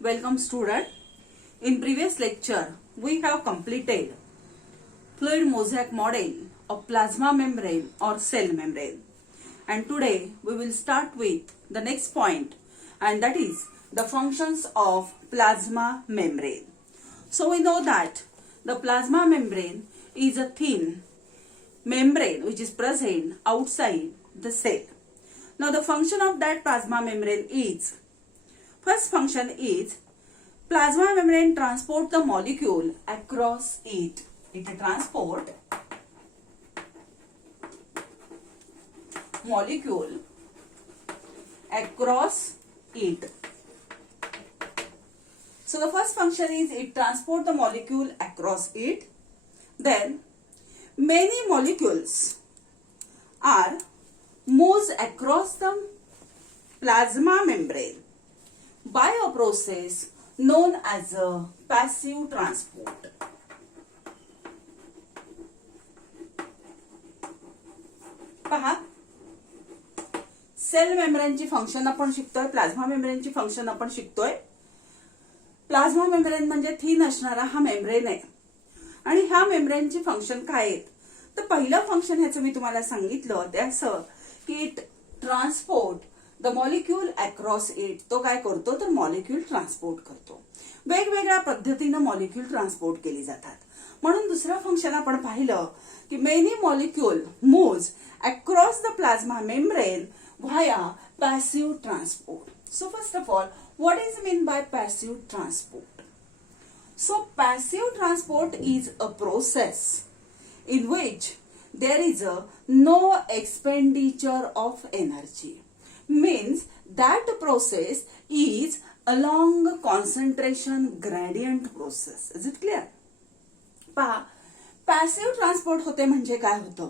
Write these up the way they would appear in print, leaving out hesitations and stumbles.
Welcome student. In previous lecture, we have completed fluid mosaic model of plasma membrane or cell membrane. And today we will start with the next point, and that is the functions of plasma membrane. So we know that the plasma membrane is a thin membrane which is present outside the cell. Now the function of that plasma membrane is, first function is plasma membrane transport the molecule across it. It transport molecule across it. So the first function is it transport the molecule across it. Then many molecules are moved across the plasma membrane by a process known as a passive transport. पहा, sale मेम्ब्रेनची function आपण शिकतोय, plasma मेम्ब्रेनची function आपण शिकतोय. Plasma membrane म्हणजे thin असणारा हा membrane आहे आणि ह्या मेम्ब्रेनची फंक्शन काय आहेत तर पहिलं फंक्शन ह्याचं मी तुम्हाला सांगितलं ते असं की it transport the molecule across it. तो काय करतो तर मॉलिक्यूल ट्रान्सपोर्ट करतो. वेगवेगळ्या पद्धतीने मॉलिक्यूल ट्रान्सपोर्ट केली जातात. म्हणून दुसरं फंक्शन आपण पाहिलं की many molecule moves across the plasma membrane via passive transport. So first of all, what is meant by passive transport? So passive transport is a process in which there is no expenditure of energy. Means that process is along concentration gradient process. Is it clear? पहा, passive transport होते म्हणजे काय होतं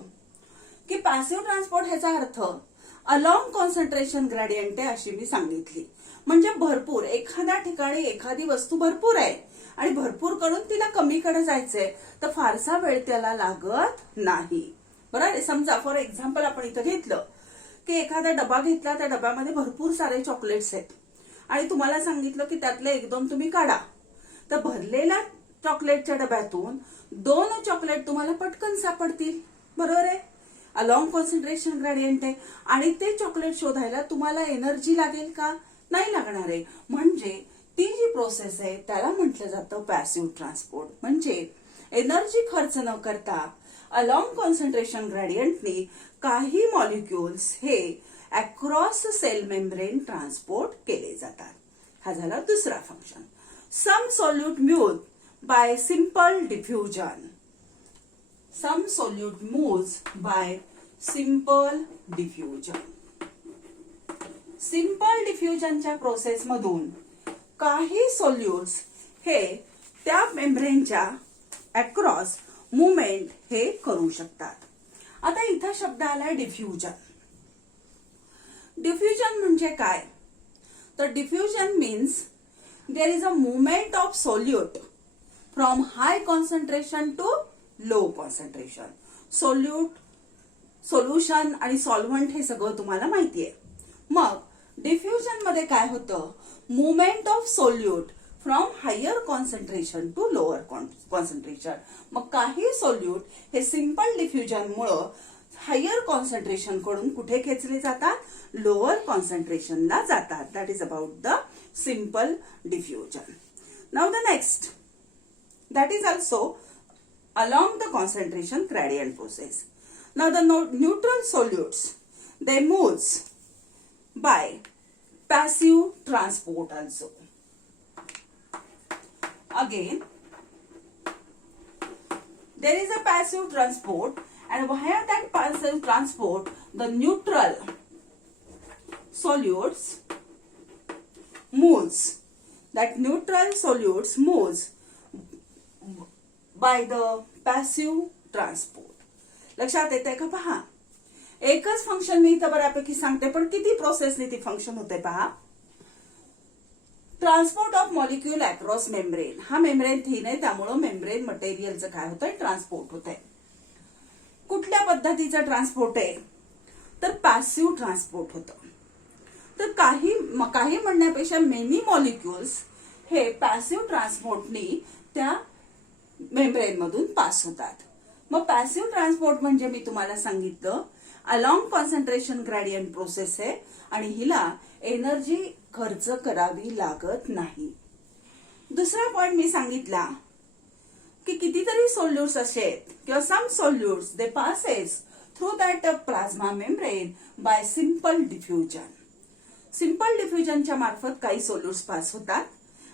की passive transport ह्याचा अर्थ along concentration gradient आहे अशी मी सांगितली. म्हणजे भरपूर एखाद्या ठिकाणी एखादी वस्तू भरपूर आहे आणि भरपूर करून तिला कमीकडे जायचंय तर फारसा वेळ त्याला लागत नाही. बरोबर. समजा फॉर एक्झाम्पल आपण इथं घेतलं की एखादा डबा घेतला, त्या डब्यामध्ये भरपूर सारे चॉकलेट्स आहेत आणि तुम्हाला सांगितलं की त्यातले एक दोन तुम्ही काढा. तर भरलेल्या चॉकलेटच्या डब्यातून 2 चॉकलेट तुम्हाला पटकन सापडतील. बरोबर आहे. अलॉंग कॉन्सन्ट्रेशन ग्रेडियंट आहे आणि ते चॉकलेट शोधायला तुम्हाला एनर्जी लागेल का? नाही लागणार आहे. म्हणजे ती जी प्रोसेस आहे त्याला म्हटलं जातं पॅसिव्ह ट्रान्सपोर्ट. म्हणजे एनर्जी खर्च न करता अलॉंग कॉन्सन्ट्रेशन ग्रेडियंटनी काही मॉलिक्युल्स हे अक्रॉस सेल मेम्ब्रेन ट्रान्सपोर्ट केले जातात. हा झाला दुसरा function. Some solute move by simple diffusion. Some solute moves by simple diffusion. Simple डिफ्युजनच्या प्रोसेस मधून काही सोल्युट्स हे त्या मेम्ब्रेनच्या अक्रॉस मुवमेंट हे करू शकतात. आता इथं शब्द आलाय डिफ्युजन. डिफ्युजन म्हणजे काय तर diffusion means there is a movement of solute from high concentration to low concentration. Solution आणि सॉल्व्हंट हे सगळं तुम्हाला माहिती आहे. मग डिफ्युजन मध्ये काय होतं, movement of solute from higher concentration to lower concentration. मग काही सोल्यूट हे सिंपल डिफ्युजन मुळे हायर कॉन्सन्ट्रेशन कडून कुठे खेचले जातात, लोअर कॉन्सन्ट्रेशनला जातात. That is about the simple diffusion. Now the next, that is also along the concentration gradient process. Now the neutral solutes, they moves by passive transport also. Again, there is a passive transport, and via that passive transport the neutral solutes moves. That neutral solutes moves by the passive transport. लक्षात येते का? पहा, एकच function मी इथं बऱ्यापैकी सांगते पण किती प्रोसेसने ती फंक्शन होते पहा. Transport of molecule across membrane. हा मेम्ब्रेन थिन आहे त्यामुळे मेम्ब्रेन मटेरियलचं काय होतंय, ट्रान्सपोर्ट होतंय. कुठल्या पद्धतीचं ट्रान्सपोर्ट आहे तर पॅसिव्ह ट्रान्सपोर्ट होतं. तर काही म्हणण्यापेक्षा मेनी मॉलिक्युल्स हे पॅसिव्ह ट्रान्सपोर्टनी त्या मेम्ब्रेन मधून पास होतात. मग पॅसिव्ह ट्रान्सपोर्ट म्हणजे मी तुम्हाला सांगितलं अलॉंग कॉन्सन्ट्रेशन ग्रेडियंट प्रोसेस आहे आणि हिला एनर्जी खर्च करावी लागत नाही. दुसरा पॉइंट मी सांगितला की कितीतरी सोल्यूट्स असे आहेत किंवा some solutes they passes through that plasma membrane by simple diffusion. Simple डिफ्युजनच्या मार्फत काही सोल्यूट्स पास होतात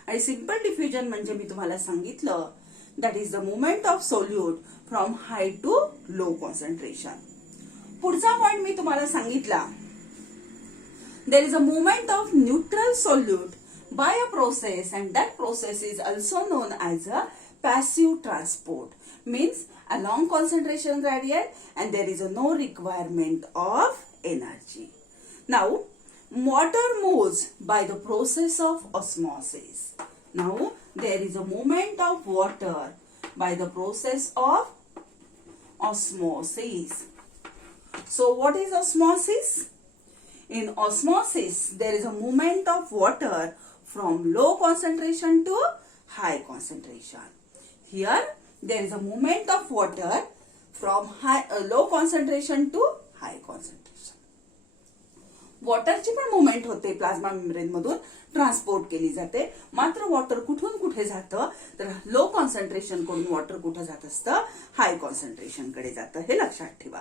आणि सिंपल डिफ्युजन म्हणजे मी तुम्हाला सांगितलं that is the movement of solute from high to low concentration. पुढचा पॉइंट मी तुम्हाला सांगितला there is a movement of neutral solute by a process and that process is also known as a passive transport, means along concentration gradient and there is no requirement of energy. Now water moves by the process of osmosis. Now there is a movement of water by the process of osmosis. So what is osmosis? In osmosis there is a movement of water from low concentration to high concentration. Here there is a movement of water from low concentration to high concentration. वॉटरची पण movement होते plasma membrane मधून transport केली जाते. मात्र water कुठून कुठे जातं तर लो कॉन्सन्ट्रेशन कडून वॉटर कुठे जात असतं हाय कॉन्सन्ट्रेशन कडे जातं. हे लक्षात ठेवा.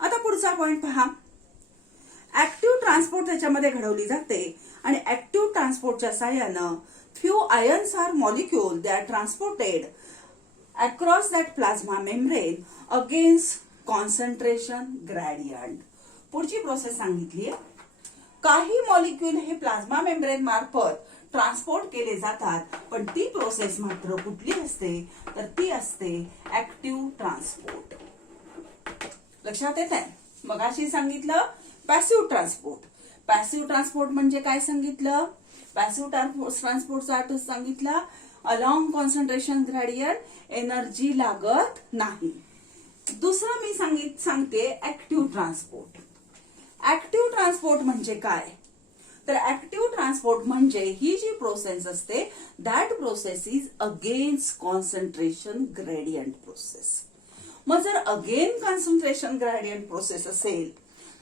आता पुढचा पॉइंट पहा. ऍक्टिव्ह ट्रान्सपोर्ट त्याच्यामध्ये घडवली जाते आणि ऍक्टिव्ह ट्रान्सपोर्टच्या साह्यानं few ions are molecule they are transported across that plasma membrane against concentration gradient. पुढची प्रोसेस सांगितली. काही मॉलिक्यूल हे प्लाझ्मा मेम्ब्रेन मार्फत ट्रान्सपोर्ट केले जातात पण ती प्रोसेस मात्र कुठली असते तर ती असते ऍक्टिव्ह ट्रान्सपोर्ट. लक्षात येत आहे. मगाशी सांगितलं पॅसिव्ह ट्रान्सपोर्ट. पॅसिव्ह ट्रान्सपोर्ट म्हणजे काय सांगितलं. पॅसिव्ह ट्रान्सपोर्टचा अर्थ सांगितला अलॉंग कॉन्सन्ट्रेशन ग्रेडियंट एनर्जी लागत नाही. दुसरं मी सांगते ऍक्टिव्ह ट्रान्सपोर्ट. ऍक्टिव्ह ट्रान्सपोर्ट म्हणजे काय तर ऍक्टिव्ह ट्रान्सपोर्ट म्हणजे ही जी प्रोसेस असते that process is against concentration gradient process. मग जर अगेन कॉन्सन्ट्रेशन ग्रेडियंट प्रोसेस असेल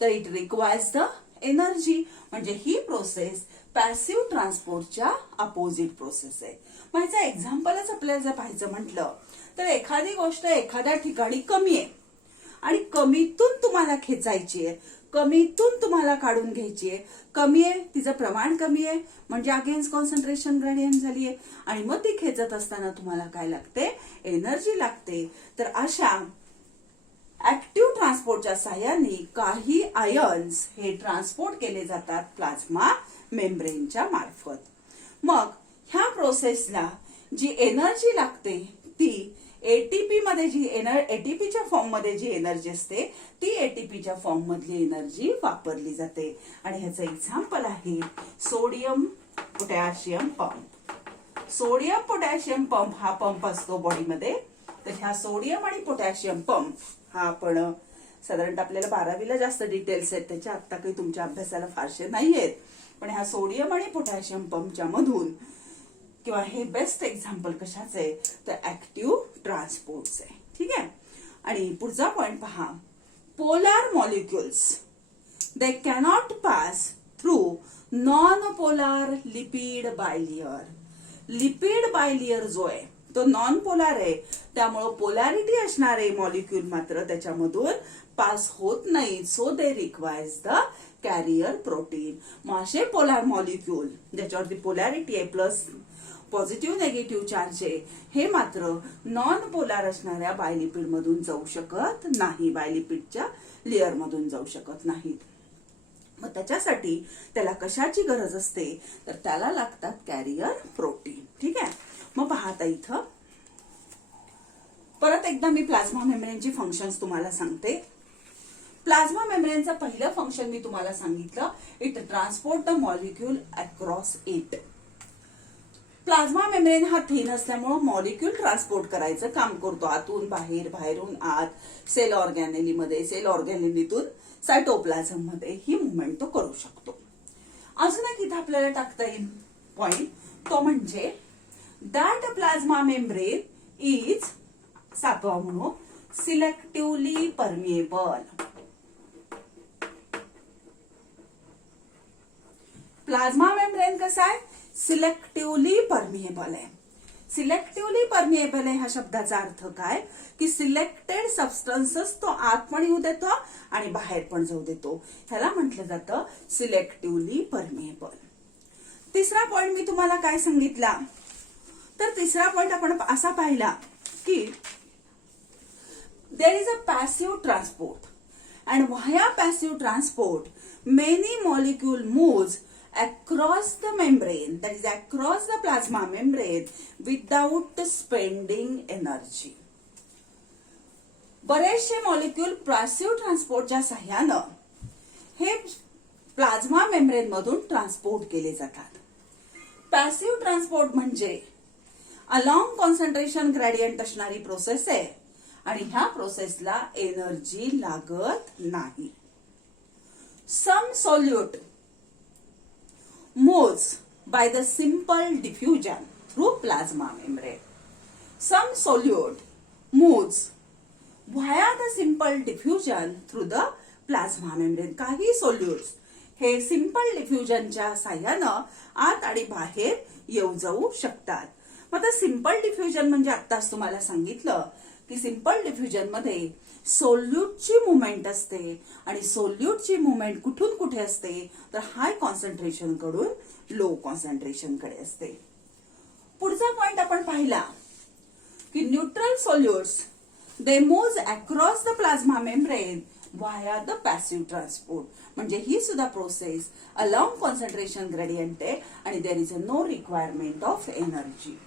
तर इट रिक्वायर्स द एनर्जी. म्हणजे ही प्रोसेस पॅसिव्ह ट्रान्सपोर्टच्या अपोजिट प्रोसेस आहे. माझं एक्झाम्पलच आपल्याला जर पाहायचं म्हटलं तर एखादी गोष्ट एखाद्या ठिकाणी कमी आहे आणि कमीतून तुम्हाला खेचायची आहे, कमीतून तुम्हाला काढून घ्यायची आहे. कमी आहे, तिचं प्रमाण कमी आहे म्हणजे अगेन्स्ट कॉन्सन्ट्रेशन ग्रेडियंट झाली आहे आणि मग ती खेचत असताना तुम्हाला काय लागते एनर्जी लागते. तर अशा ऍक्टिव्ह ट्रान्सपोर्टच्या साह्याने काही आयन्स हे ट्रान्सपोर्ट केले जातात प्लाझ्मा मेम्ब्रेनच्या मार्फत. मग ह्या प्रोसेसला जी एनर्जी लागते ती एटीपी मध्ये जी एटीपीच्या फॉर्म मध्ये जी एनर्जी असते ती एटीपीच्या फॉर्म मधली एनर्जी वापरली जाते. आणि ह्याचं एक्झाम्पल आहे sodium potassium pump. Sodium potassium pump हा पंप असतो बॉडीमध्ये. तर ह्या सोडियम आणि पोटॅशियम पंप हा आपण साधारणतः आपल्याला 12वीला जास्त डिटेल्स आहेत त्याच्या, आता काही तुमच्या अभ्यासाला फारसे नाहीयेत. पण ह्या सोडियम आणि पोटॅशियम पंपच्या मधून किंवा हे बेस्ट एक्झाम्पल कशाचं आहे तर ऍक्टिव्ह ट्रान्सपोर्टचं आहे. ठीक आहे. आणि पुढचा पॉइंट पहा. Polar molecules they cannot pass through non polar lipid bilayer. Lipid bilayer जो आहे तो नॉन पोलार आहे त्यामुळे पोलॅरिटी असणारे मॉलिक्यूल मात्र त्याच्यामधून पास होत नाही. So they requires the carrier protein. मग असे पोलार मॉलिक्यूल ज्याच्यावरती पोलॅरिटी आहे प्लस पॉझिटिव्ह नेगेटिव्ह चार्ज आहे हे मात्र नॉन पोलार असणाऱ्या बायलिपिड मधून जाऊ शकत नाही, बायलिपिडच्या लेअर मधून जाऊ शकत नाहीत. मग त्याच्यासाठी त्याला कशाची गरज असते तर त्याला लागतात कॅरियर प्रोटीन. ठीक आहे. मग पाहता इथं परत एकदा मी प्लाझ्मा मेम्ब्रेनची फंक्शन्स तुम्हाला सांगते. प्लाझ्मा मेम्ब्रेनचं पहिलं फंक्शन मी तुम्हाला सांगितलं it transport the molecule across it. Plasma membrane हा थिन असल्यामुळे मॉलिक्यूल ट्रान्सपोर्ट करायचं काम करतो आतून बाहेर, बाहेरून आत, सेल ऑर्गॅनेलीमध्ये, सेल ऑर्गॅनेलीतून सायटोप्लाझम मध्ये ही मुवमेंट तो करू शकतो. अजून एक इथं आपल्याला टाकता येईल पॉइंट तो म्हणजे that plasma membrane is 7वा म्हणू selectively permeable. प्लाझ्मा मेम्ब्रेन कसा आहे? सिलेक्टिव्हली परमिएबल आहे. सिलेक्टिव्हली परमिएबल आहे ह्या शब्दाचा अर्थ काय की सिलेक्टेड सबस्टन्सेस तो आत पण येऊ देतो आणि बाहेर पण जाऊ देतो. ह्याला म्हटलं जातं सिलेक्टिव्हली परमिएबल. तिसरा पॉइंट मी तुम्हाला काय सांगितला तर तिसरा पॉइंट आपण असा पाहिला की there is a passive transport and via passive transport many molecule moves across the membrane, that is across the plasma membrane without spending energy. बरेचसे मॉलिक्यूल पॅसिव्ह ट्रान्सपोर्टच्या सहाय्यानं हे प्लाझ्मा मेम्ब्रेन मधून ट्रान्सपोर्ट केले जातात. पॅसिव्ह ट्रान्सपोर्ट म्हणजे along concentration gradient असणारी process आहे आणि ह्या प्रोसेसला एनर्जी लागत नाही. Some solute moves by the simple diffusion through plasma membrane. Some solute moves via the simple diffusion through the plasma membrane. काही solutes हे सिंपल डिफ्युजनच्या साह्यानं आत आणि बाहेर येऊ जाऊ शकतात. मग आता सिंपल डिफ्युजन म्हणजे आत्ताच तुम्हाला सांगितलं की सिंपल डिफ्युजन मध्ये सोल्यूटची मुवमेंट असते आणि सोल्यूटची मुवमेंट कुठून कुठे असते तर हाय कॉन्सन्ट्रेशन कडून लो कॉन्सन्ट्रेशन कडे असते. पुढचा पॉइंट आपण पाहिला की neutral solutes they move across the plasma membrane via the passive transport. म्हणजे ही सुद्धा प्रोसेस अलॉंग कॉन्सन्ट्रेशन ग्रेडियंट आहे आणि there is a no requirement of energy.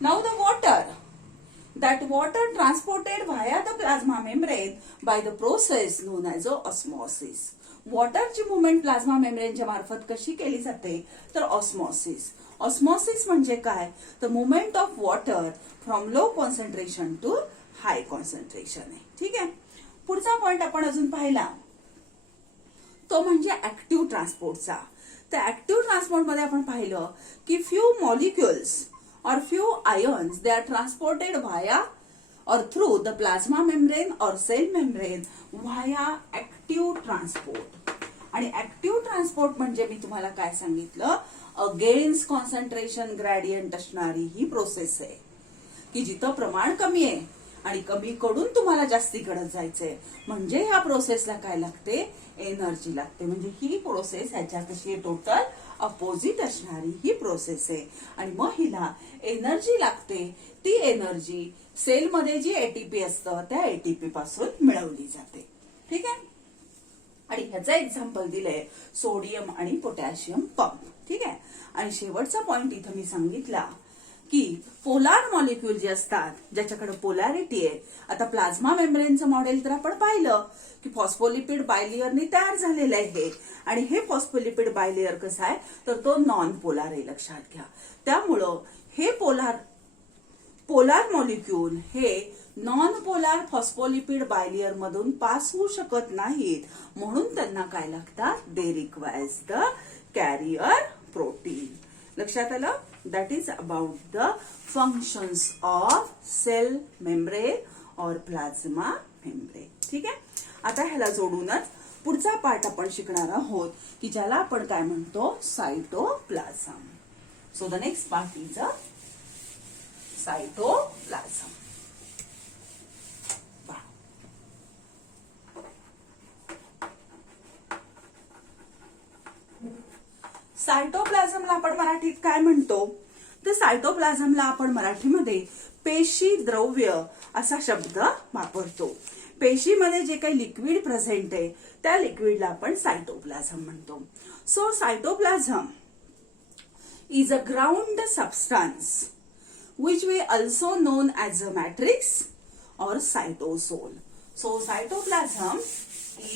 Now the water, that water transported via the plasma membrane by the process known as osmosis. वॉटरची movement plasma मेम्ब्रेनच्या मार्फत कशी केली जाते तर ऑस्मॉसिस. ऑस्मॉसिस म्हणजे काय तर movement of water from low concentration to high concentration आहे. ठीक आहे. पुढचा पॉइंट आपण अजून पाहिला तो म्हणजे ऍक्टिव्ह ट्रान्सपोर्टचा. तर ऍक्टिव्ह ट्रान्सपोर्ट मध्ये आपण पाहिलं की few molecules or few ions they are transported via or through the plasma membrane or cell membrane via active transport. आणि ऍक्टिव्ह ट्रान्सपोर्ट म्हणजे मी तुम्हाला काय सांगितलं अगेन्स्ट कॉन्सन्ट्रेशन ग्रेडियंट असणारी ही प्रोसेस आहे की जिथं प्रमाण कमी आहे आणि कमी कडून तुम्हाला जास्तीकडे जायचंय म्हणजे ह्या प्रोसेसला काय लागते एनर्जी लागते. म्हणजे ही प्रोसेस ह्याच्या कशी टोटल अपोजिट असणारी ही प्रोसेस आहे आणि मग हिला एनर्जी लागते. ती एनर्जी सेलमध्ये जी एटीपी असतं त्या एटीपी पासून मिळवली जाते. ठीक आहे. आणि ह्याचं एक्झाम्पल दिलंय सोडियम आणि पोटॅशियम पंप. ठीक आहे. आणि शेवटचा पॉइंट इथं मी सांगितला की पोलार मॉलिक्यूल जे असतात ज्याच्याकडे पोलॅरिटी आहे. आता प्लाझ्मा मेम्ब्रेनचं मॉडेल तर आपण पाहिलं की फॉस्फोलिपिड बायलेअरने तयार झालेलं आहे आणि हे फॉस्फोलिपिड बायलेअर कसं आहे तर तो नॉन पोलार आहे लक्षात घ्या. त्यामुळं हे पोलार मॉलिक्यूल हे नॉन पोलार फॉस्फोलिपिड बायलेअर मधून पास होऊ शकत नाहीत म्हणून त्यांना काय लागतात दे रिक्वायर्स द कॅरियर प्रोटीन. लक्षात आलं. that is about the functions of cell membrane or plasma membrane. ठीक आहे. आता ह्याला जोडूनच पुढचा पार्ट आपण शिकणार आहोत की ज्याला आपण काय म्हणतो cytoplasm. So the next part is a cytoplasm. सायटोप्लाझमला आपण मराठीत काय म्हणतो तर सायटोप्लाझमला आपण मराठीमध्ये पेशी द्रव्य असा शब्द वापरतो. पेशीमध्ये जे काही लिक्विड प्रेझेंट आहे त्या लिक्विडला आपण सायटोप्लाझम म्हणतो. So cytoplasm is a ground substance which we also known as a matrix or cytosol. So cytoplasm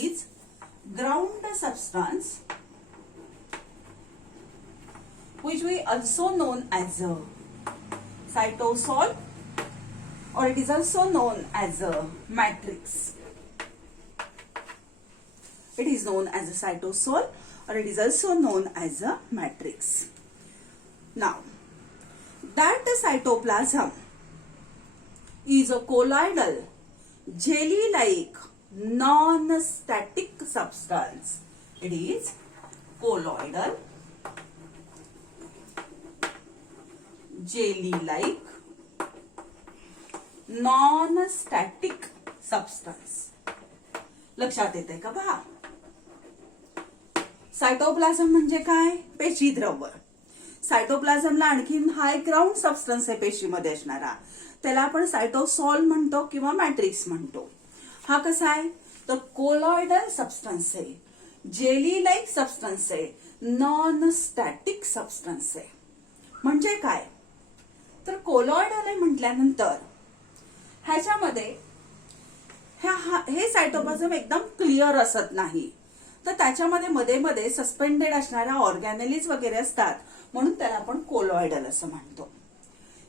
is ground substance which we also known as a cytosol or it is also known as a matrix. It is known as a cytosol or it is also known as a matrix. Now that cytoplasm is a colloidal, jelly-like, non-static substance. It is colloidal, jelly-like, non-static substance. लक्षात येते का पहा. Cytoplasm म्हणजे काय? पेशीद्रव्य. सायटोप्लाझमला आणखीन हा एक ground substance आहे पेशीमध्ये असणारा, त्याला आपण सायटोसॉल म्हणतो किंवा मॅट्रिक्स म्हणतो. हा कसा आहे? तर कोलॉइडल सबस्टन्स आहे, जेली लाईक सबस्टन्स आहे, नॉन स्टॅटिक सबस्टन्स आहे. म्हणजे काय? तर कोलॉइडल आहे म्हटल्यानंतर ह्याच्यामध्ये हे सायटोप्लाझम एकदम क्लिअर असत नाही, तर त्याच्यामध्ये मध्ये मध्ये सस्पेंडेड असणाऱ्या ऑर्गॅनेलिज वगैरे असतात, म्हणून त्याला आपण कोलॉइडल असं म्हणतो.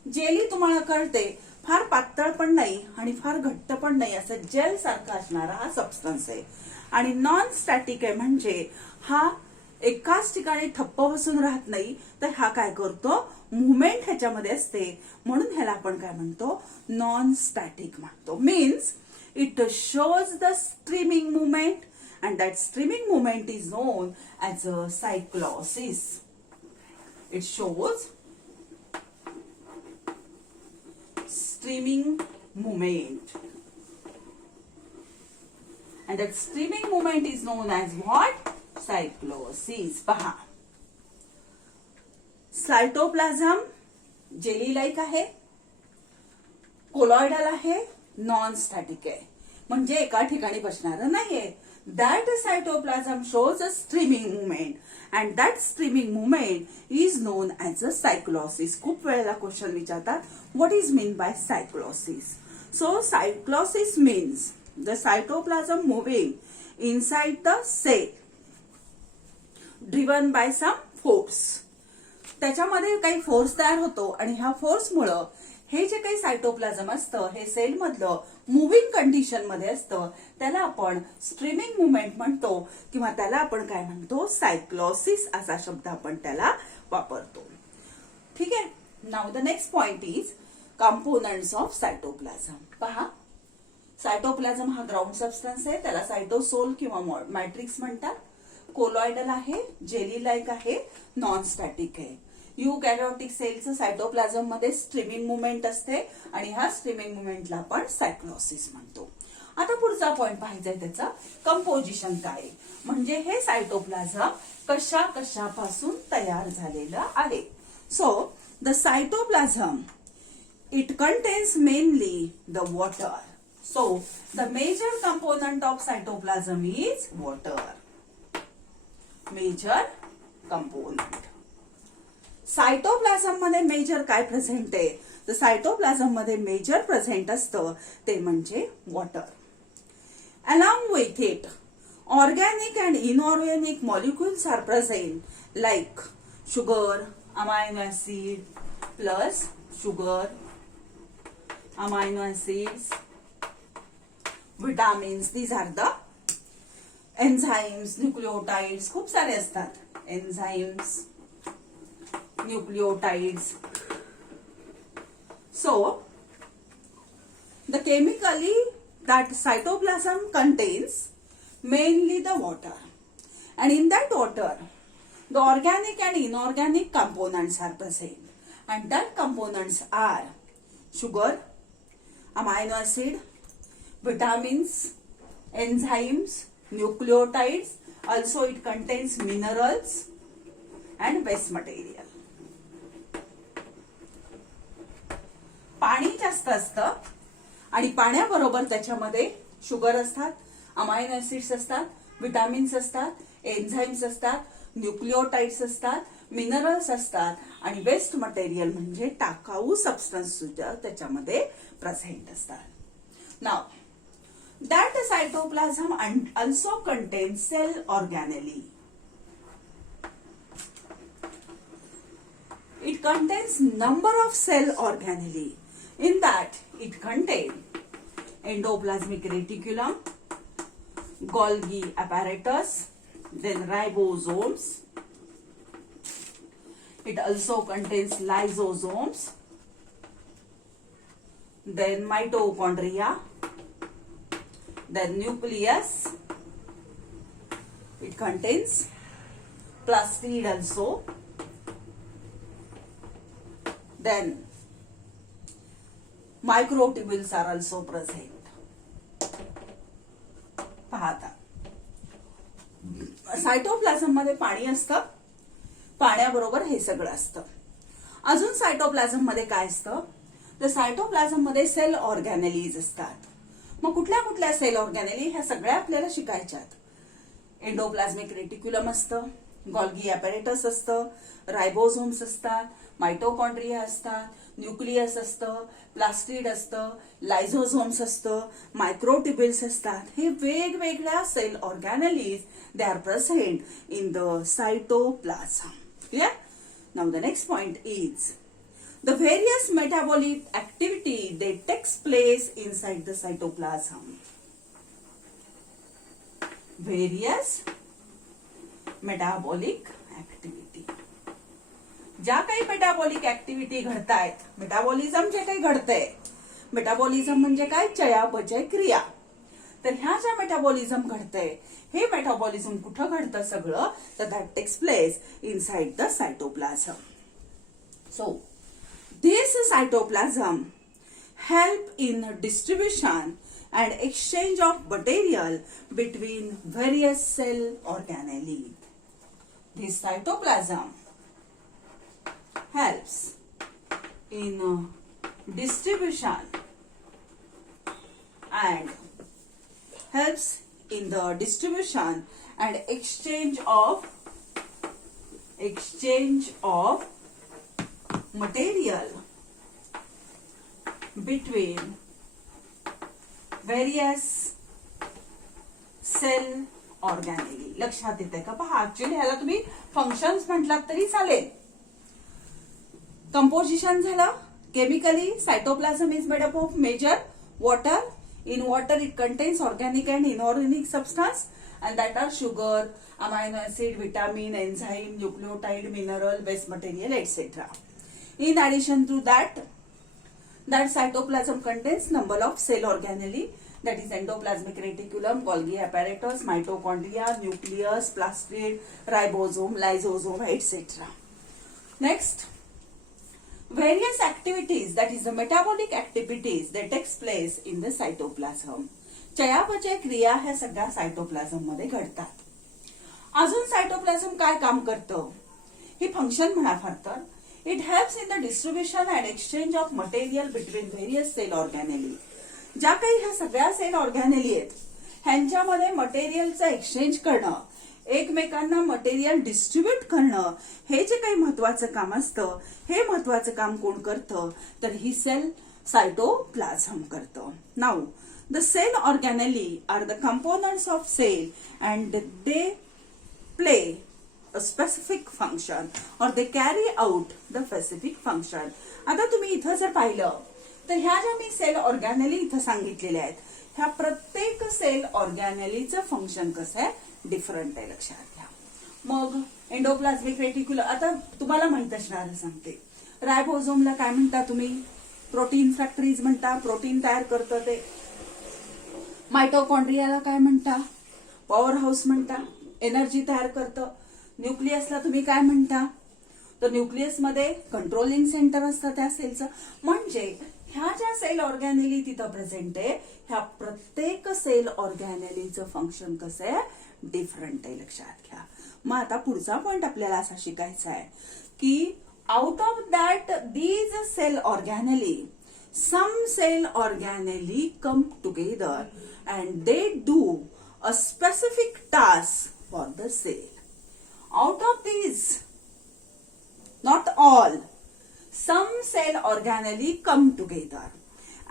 जेली तुम्हाला कळते, फार पातळ पण नाही आणि फार घट्ट पण नाही, असं जेल सारखा असणारा हा सबस्टन्स आहे. आणि नॉन स्टॅटिक आहे म्हणजे हा एकाच ठिकाणी ठप्प बसून राहत नाही, तर हा काय करतो? मुवमेंट ह्याच्यामध्ये असते, म्हणून ह्याला आपण काय म्हणतो? नॉन स्टॅटिक म्हणतो. Means it shows the streaming movement and that streaming movement is known as a cyclosis. It shows streaming movement, and that streaming movement is known as what? Cyclosis. पहा, cytoplasm jelly like आहे, colloidal आहे, non static आहे, म्हणजे एका ठिकाणी बसणारं नाहीये. That cytoplasm shows a streaming movement, and that streaming movement is known as a cyclosis. खूप वेळेला क्वेश्चन विचारतात, what is mean by cyclosis? So cyclosis means the cytoplasm moving inside the cell, driven by some force. त्याच्यामध्ये काही force तयार होतो आणि ह्या फोर्समुळं हे जे काही सायटोप्लाझम असतं हे सेल मधलं मुव्हिंग कंडिशन मध्ये असतं, त्याला आपण स्ट्रीमिंग मुवमेंट म्हणतो किंवा त्याला आपण काय म्हणतो? सायक्लोसिस असा शब्द आपण त्याला वापरतो. ठीक आहे. Now the next point is components of cytoplasm. पहा, सायटोप्लाझम हा ग्राउंड सबस्टन्स आहे, त्याला सायटोसोल किंवा मॅट्रिक्स म्हणतात. कोलॉइडल आहे, जेली लाईक आहे, नॉन स्टॅटिक आहे. युकॅरियोटिक सेलचं सायटोप्लाझम मध्ये स्ट्रीमिंग मुवमेंट असते आणि ह्या स्ट्रीमिंग मुवमेंटला आपण सायक्लोसिस म्हणतो. आता पुढचा पॉइंट पाहायचा आहे त्याचा कंपोजिशन काय, म्हणजे हे सायटोप्लाझम कशा कशापासून तयार झालेलं आहे. So the cytoplasm it contains mainly the water. So the major component of cytoplasm is water. Major component. Cytoplasm मध्ये मेजर काय प्रेझेंट आहे? तर सायटोप्लाझम मध्ये मेजर प्रेझेंट असतं ते म्हणजे water. Along with it organic and inorganic molecules are present, like sugar, amino acid plus sugar, amino acids, vitamins. These are the enzymes, nucleotides, खूप सारे असतात. Enzymes, nucleotides. So the chemically that cytoplasm contains mainly the water, and in that water the organic and inorganic components are present, and that components are sugar, amino acid, vitamins, enzymes, nucleotides. Also it contains minerals and waste material. पाणी जास्त असतं आणि पाण्याबरोबर त्याच्यामध्ये sugar असतात, amino acids असतात, vitamins असतात, enzymes असतात, न्यूक्लिओटाइड्स असतात, मिनरल्स असतात आणि वेस्ट मटेरियल म्हणजे टाकाऊ सबस्टन्स सुद्धा त्याच्यामध्ये प्रेझेंट असतात. Now that cytoplasm also contains cell organelle. It contains number of cell organelle. In that it contains endoplasmic reticulum, Golgi apparatus, then ribosomes. It also contains lysosomes, then mitochondria, then nucleus. It contains plastid also. Then microtubules are also present. पाहता cytoplasm मध्ये पाणी असतं, पाण्याबरोबर हे सगळं असतं. अजून cytoplasm मध्ये काय असतं, तर सायटोप्लाझम मध्ये सेल ऑर्गॅनेलीज असतात. मग कुठल्या कुठल्या सेल ऑर्गॅनेली ह्या सगळ्या आपल्याला शिकायच्यात. एंडोप्लाझ्मिक रेटिक्युलम असतं, गॉल्गी ॲपॅरेटस असतं, रायबोझोम्स असतात, मायटोकॉन्ड्रिया असतात, न्यूक्लियस असतं, प्लास्टिड असतं, लायझोझोम्स असतं, मायक्रोट्युब्युल्स असतात. हे वेगवेगळ्या cell organelles they are present in the cytoplasm. Clear? Now the next point is the various metabolic activity that takes place inside the cytoplasm. Various metabolic activity. ज्या काही metabolic activity घडतायत, metabolism जे काही घडतंय, metabolism म्हणजे काय, चयापचय क्रिया. तर ह्या ज्या मेटाबॉलिझम घडतंय, हे मेटाबॉलिझम कुठं घडतं सगळं, तर that takes place inside the cytoplasm. So this cytoplasm help in distribution and exchange of material between various cell organelles. This cytoplasm helps in distribution and helps in the distribution and exchange of material between various cell organelle. लक्षात येते का? पहा, actually ह्याला तुम्ही functions म्हटलात तरी चालेल. Composition झालं. Chemically cytoplasm is made up of major water. In water it contains organic and inorganic substance, and that are sugar, amino acid, vitamin, enzyme, nucleotide, mineral, base material, etc. In addition to that cytoplasm contains number of cell organelle, that is endoplasmic reticulum, Golgi apparatus, mitochondria, nucleus, plastid, ribosome, lysosome, etc. Next, various activities, that is the metabolic activities that takes place in the cytoplasm. चयापचय क्रिया ह्या सगळ्या cytoplasm मध्ये घडतात. अजून cytoplasm काय काम करतं, हे फंक्शन म्हणा फार तर it helps in the distribution and exchange of material between various cell organelle. ज्या काही ह्या सगळ्या सेल ऑर्गॅनेली आहेत, ह्यांच्यामध्ये मटेरियलचं एक्सचेंज करणं, एकमेकांना मटेरियल डिस्ट्रीब्यूट करणं, हे जे काही महत्वाचं काम असतं, हे महत्वाचं काम कोण करतं, तर ही सेल सायटोप्लाझम करतं. Now the cell organelle are the components of cell and they play a specific function or they carry out the specific function. आता तुम्ही इथं जर पाहिलं तर ह्या ज्या मी सेल ऑर्गॅनेली इथं सांगितलेल्या आहेत, ह्या प्रत्येक सेल ऑर्गॅनेलीचं फंक्शन कसं आहे, डिफरंट आहे. लक्षात घ्या. मग एंडोप्लाझमिक रेटिक्युलम, आता तुम्हाला माहित असणार सांगते. रायबोझोमला काय म्हणता तुम्ही, प्रोटीन फॅक्टरीज म्हणता, प्रोटीन तयार करतं ते. मायटोकॉन्ड्रियाला काय म्हणता, पॉवर हाऊस म्हणता, एनर्जी तयार करतं. न्यूक्लियसला तुम्ही काय म्हणता, तर न्यूक्लियस मध्ये कंट्रोलिंग सेंटर असतं त्या सेलचं. म्हणजे ह्या ज्या सेल ऑर्गॅनेली तिथं प्रेझेंट आहे, ह्या प्रत्येक सेल ऑर्गॅनेलीचं फंक्शन कसं आहे, डिफरंट आहे. लक्षात घ्या. मग आता पुढचा पॉइंट आपल्याला असा शिकायचा आहे की out of that these cell organelle, some cell organelle come together and they do a specific task for the cell. Out of these, not all, some cell organelle come together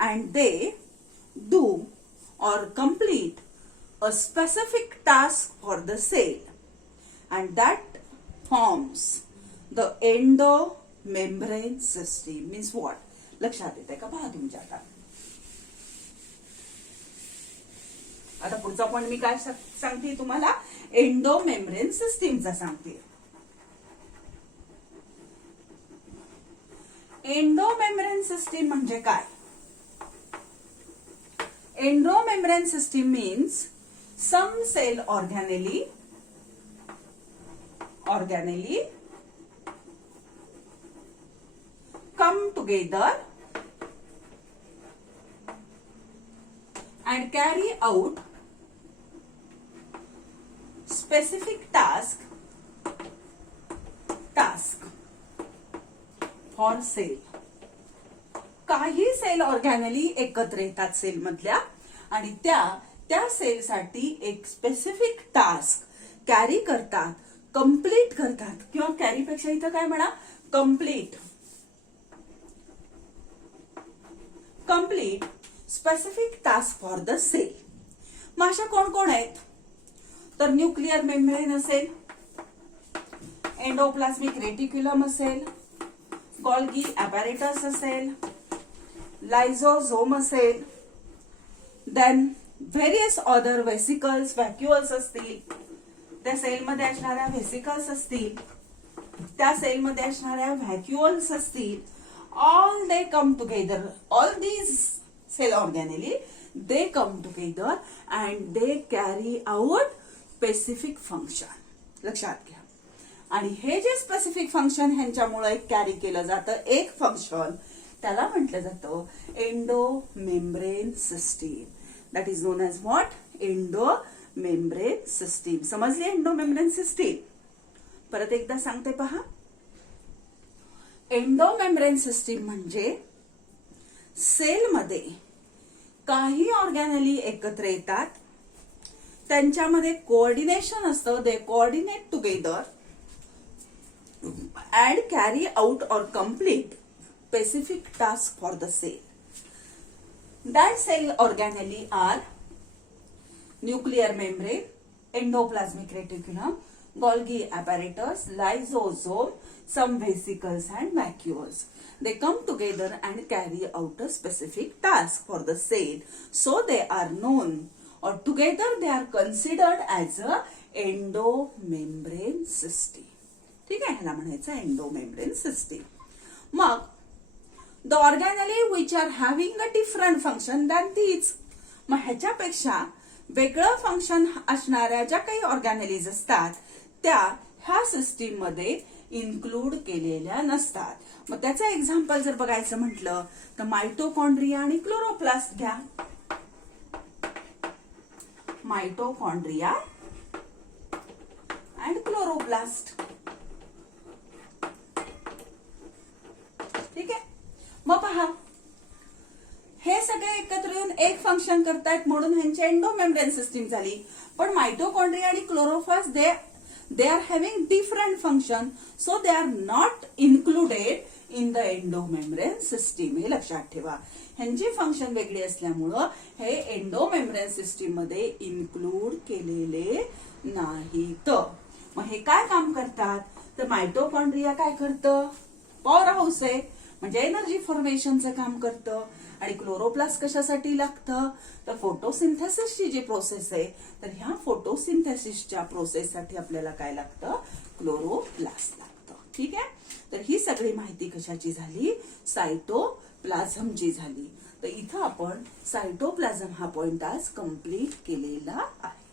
and they do or complete a specific task for the cell, and that forms the endomembrane system. Means what? लक्षात येते का? पहा तुमच्या आता पुढचा point मी काय सांगते तुम्हाला, एंडोमेम्ब्रेन सिस्टीमचा सांगते. एंडोमेम्ब्रेन सिस्टीम म्हणजे काय, Endomembrane system means some cell organelle come together and carry out specific task for cell. काही सेल ऑर्गॅनली एकत्र येतात सेल मधल्या आणि त्या सेलसाठी एक स्पेसिफिक टास्क कॅरी करतात, कंप्लीट करतात, किंवा कॅरी पेक्षा इथं काय म्हणा, complete specific task for the cell. मग अशा कोण कोण आहेत, तर न्यूक्लिअर मेम्ब्रेन असेल, एंडोप्लाझ्मिक रेटिक्युलम असेल, गोल्गी ॲपॅरेटस असेल, लायझोझोम असेल, then various other vesicles, vacuoles असतील, त्या सेलमध्ये असणाऱ्या व्हेसिकल्स असतील, त्या सेलमध्ये असणाऱ्या व्हॅक्युअल्स असतील, all they come together, all these cell organelle, they come together and they carry out specific function. लक्षात घ्या. आणि हे जे स्पेसिफिक फंक्शन ह्यांच्यामुळे कॅरी केलं जातं, एक फंक्शन, त्याला म्हटलं जातं endomembrane system. That is known as what, endomembrane system. समजली एंडोमेम्ब्रेन सिस्टीम? परत एकदा सांगते पहा. एंडोमेम्ब्रेन सिस्टीम म्हणजे सेलमध्ये काही ऑर्गॅनली एकत्र येतात, त्यांच्यामध्ये कोऑर्डिनेशन असतं, they coordinate together and carry out or complete specific task for the cell. That cell organelle are nuclear membrane, endoplasmic reticulum, Golgi apparatus, lysosome, some vesicles and vacuoles. They come together and carry out a specific task for the cell. So they are known, or together they are considered as a endomembrane system. ठीक आहे, ह्याला म्हणायचं endomembrane system. मग the organelle which are having a different function than these, मग ह्याच्यापेक्षा वेगळं function असणाऱ्या ज्या काही ऑर्गॅनलीज असतात त्या ह्या सिस्टीम मध्ये इन्क्लूड केलेल्या नसतात. मग त्याचं एक्झाम्पल जर बघायचं म्हटलं तर मायटोकॉन्ड्रिया आणि क्लोरोप्लास्ट घ्या. Mitochondria and chloroplast. ठीक आहे. मग पहा, हे सगळे एकत्र येऊन एक फंक्शन करतायत म्हणून ह्यांची एंडोमेम्ब्रेन सिस्टीम झाली. पण मायटोकॉन्ड्रिया आणि chloroplast they are having different function, so they are not included in the endomembrane system. हे लक्षात ठेवा. ह्यांची फंक्शन वेगळी असल्यामुळं हे एंडोमेम्ब्रेन सिस्टीम मध्ये इन्क्लूड केलेले नाहीत. मग हे काय काम करतात, तर मायटोकॉन्ड्रिया काय करतं, पॉवर हाऊस आहे म्हणजे एनर्जी फॉर्मेशनचं काम करतं. आणि क्लोरोप्लास्ट कशासाठी लागतं, तर फोटोसिंथेसिसची जी प्रोसेस आहे, तर ह्या फोटोसिंथेसिसच्या प्रोसेससाठी आपल्याला काय लागतं, क्लोरोप्लास्ट लागतं. ठीक आहे. तर ही सगळी माहिती कशाची झाली, सायटोप्लाझमची झाली. तर इथं आपण सायटोप्लाझम हा पॉइंट आज कंप्लीट केलेला आहे.